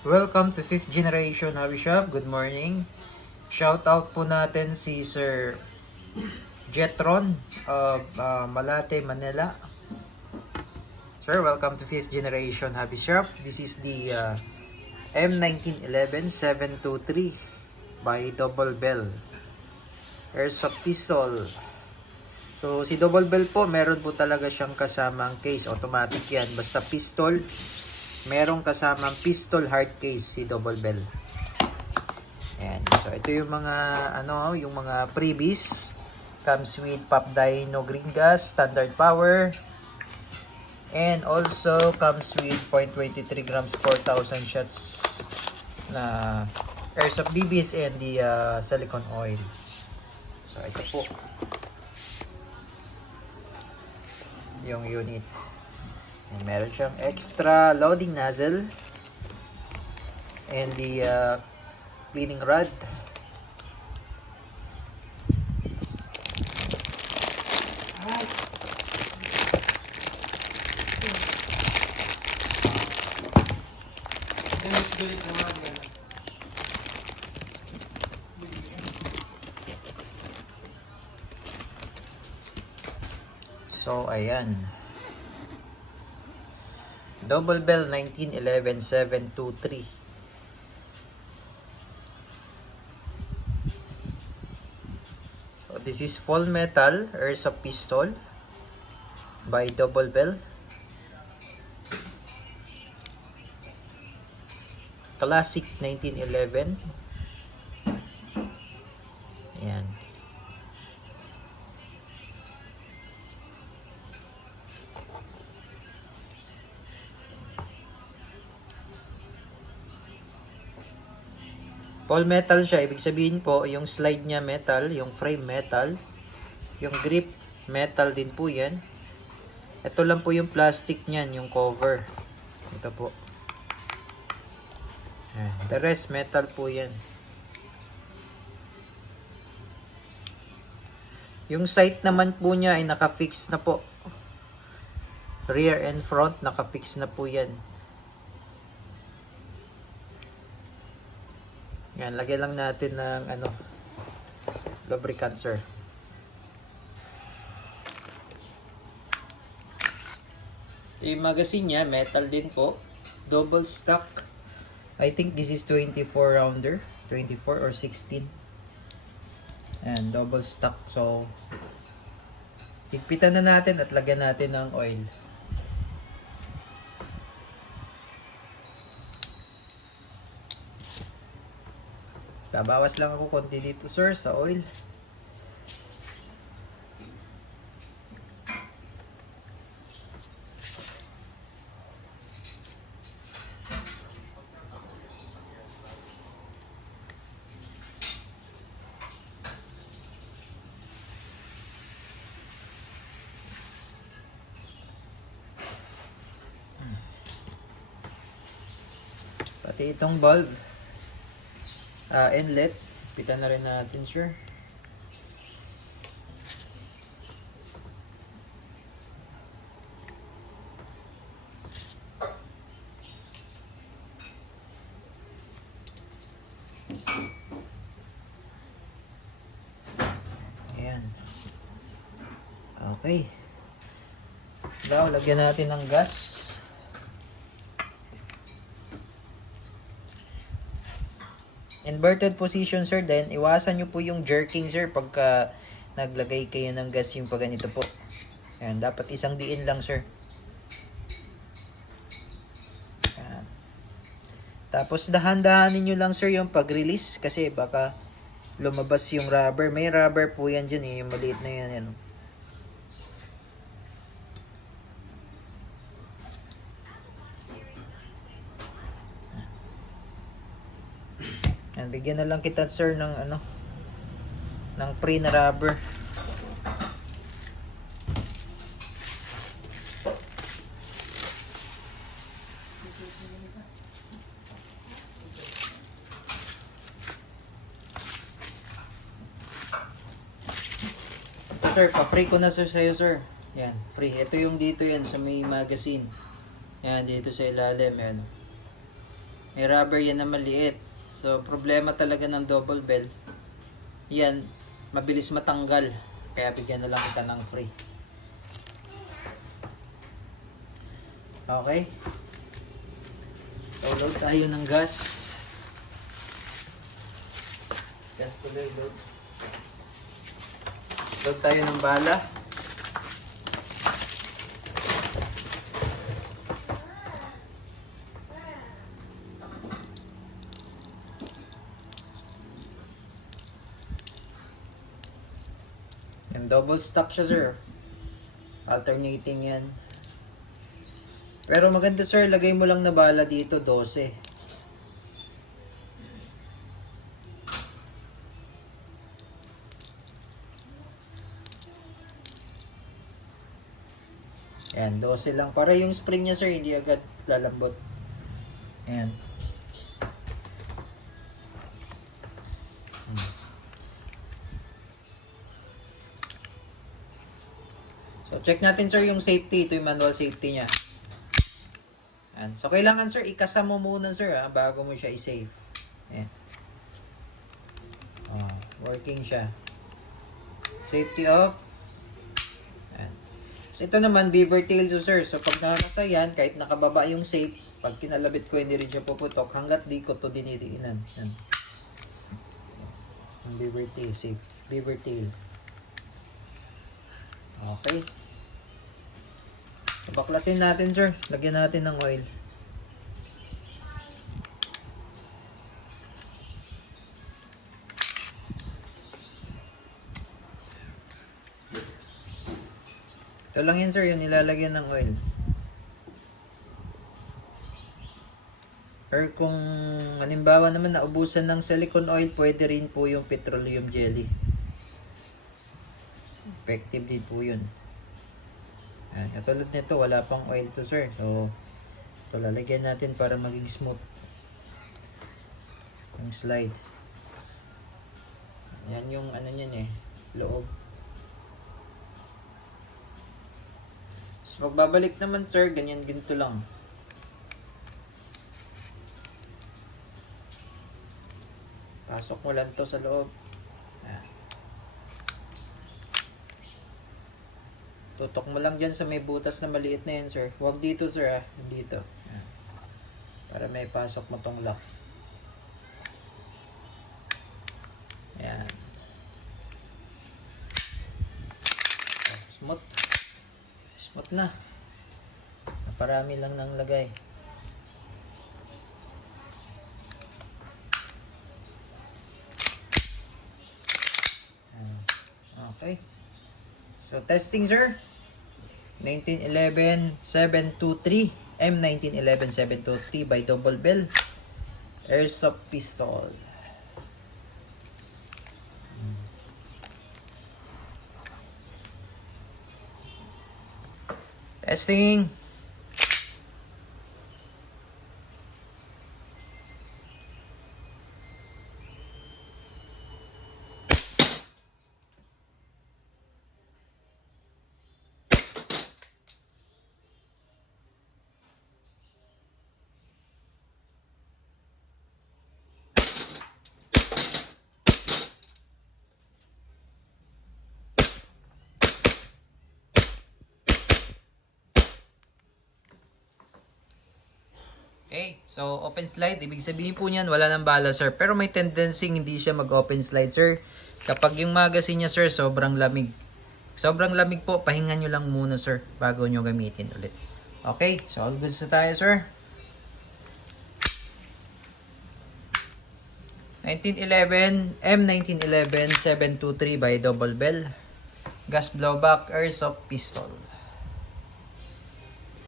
Welcome to 5th Generation Hobby Shop. Good morning. Shout out po natin si Sir Jetron of Malate, Manila. Sir, welcome to 5th Generation Hobby Shop. This is the M1911 723 by Double Bell Airsoft Pistol. So, si Double Bell po, meron po talaga siyang kasamang case. Automatic yan. Basta pistol, merong kasamang pistol hard case si Double Bell. Ayan. So, ito yung mga, yung mga freebies. Comes with Pop Dino Green Gas, Standard Power. And also, comes with 0.23 grams, 4,000 shots na Airsoft BBs and the silicone oil. So, ito po yung unit. And meron siyang extra loading nozzle and the cleaning rod. So, ayan. Double Bell 1911 723. So, this is full metal Airsoft pistol by Double Bell. Classic 1911. Ayan. Full metal siya. Ibig sabihin po, yung slide niya metal, yung frame metal, yung grip metal din po yan. Ito lang po yung plastic niyan, yung cover. Ito po. Ayan. The rest metal po yan. Yung sight naman po niya ay naka-fix na po. Rear and front, naka-fix na po yan. Yan, lagyan lang natin ng lubricant, sir. Yung magazine niya, metal din po. Double stock. I think this is 24 rounder. 24 or 16. And double stock. So, higpitan na natin at lagyan natin ng oil. Babawas lang ako konti dito, sir, sa oil. Pati itong bulb. Inlet, pitan na rin natin, sir. Ayan. Okay. Now, lagyan natin ng gas. Inverted position, sir. Then, iwasan nyo po yung jerking, sir, pagka naglagay kayo ng gas yung pag ganito po. Ayan, dapat isang diin lang, sir. Ayan. Tapos, dahan-dahanin nyo lang, sir, yung pag-release kasi baka lumabas yung rubber. May rubber po yan dyan, yung maliit na yan. Yan. Bigyan na lang kita, sir, ng ng pre na rubber. Sir, pa-free ko na, sir, sa'yo, sir. Yan, free. Ito yung dito yan sa may magazine. Yan, dito sa ilalim. Yan. May rubber yan na maliit. So, problema talaga ng double bell. Yan, mabilis matanggal. Kaya bigyan na lang kita ng free. Okay. So, load tayo ng gas. Gas tuloy, load. Load tayo ng bala. Yung double stack siya, sir. Alternating yan. Pero maganda, sir, lagay mo lang na bala dito 12. Ayan, 12 lang. Para yung spring niya, sir, hindi agad lalambot. Ayan. So, check natin, sir, yung safety. Ito yung manual safety niya. Ayan. So, kailangan, sir, ikasa mo muna, sir, bago mo siya i-save. Ayan. Oh, working siya. Safety off. Ayan. So, ito naman, beaver tail to, sir. So, pag nakakasa yan, kahit nakababa yung safe, pag kinalabit ko, hindi rin siya puputok, hanggat di ko to dinidiinan. Ayan. Yung beaver tail, safe. Beaver tail. Okay. Baklasin natin, sir. Lagyan natin ng oil. Ito lang yun, sir. Yung nilalagyan ng oil. Or kung halimbawa naman naubusan ng silicone oil, pwede rin po yung petroleum jelly. Effective din po yun. Ayan, katulad nito, wala pang oil to, sir. So, ito lalagyan natin para maging smooth yung slide. Yan yung ano niyan loob. So, magbabalik naman, sir, ganyan ginto lang. Pasok mo lang to sa loob. Ayan. Tutok mo lang dyan sa may butas na maliit na yan, sir. Huwag dito, sir, dito. Ayan. Para may pasok mo tong lock. Ayan. Smooth. Smooth na. Naparami lang ng lagay. Ayan. Okay. So, testing, sir. 1911-723 M1911-723 by Double Bell Airsoft Pistol. Testing. Okay, so open slide, ibig sabihin po niyan wala nang bala, sir. Pero may tendency hindi siya mag-open slide, sir. Kapag yung magazine niya, sir, sobrang lamig. Sobrang lamig po, pahingan nyo lang muna, sir, bago nyo gamitin ulit. Okay, so all goods na tayo, sir. 1911 M1911 723 by Double Bell Gas Blowback Airsoft Pistol.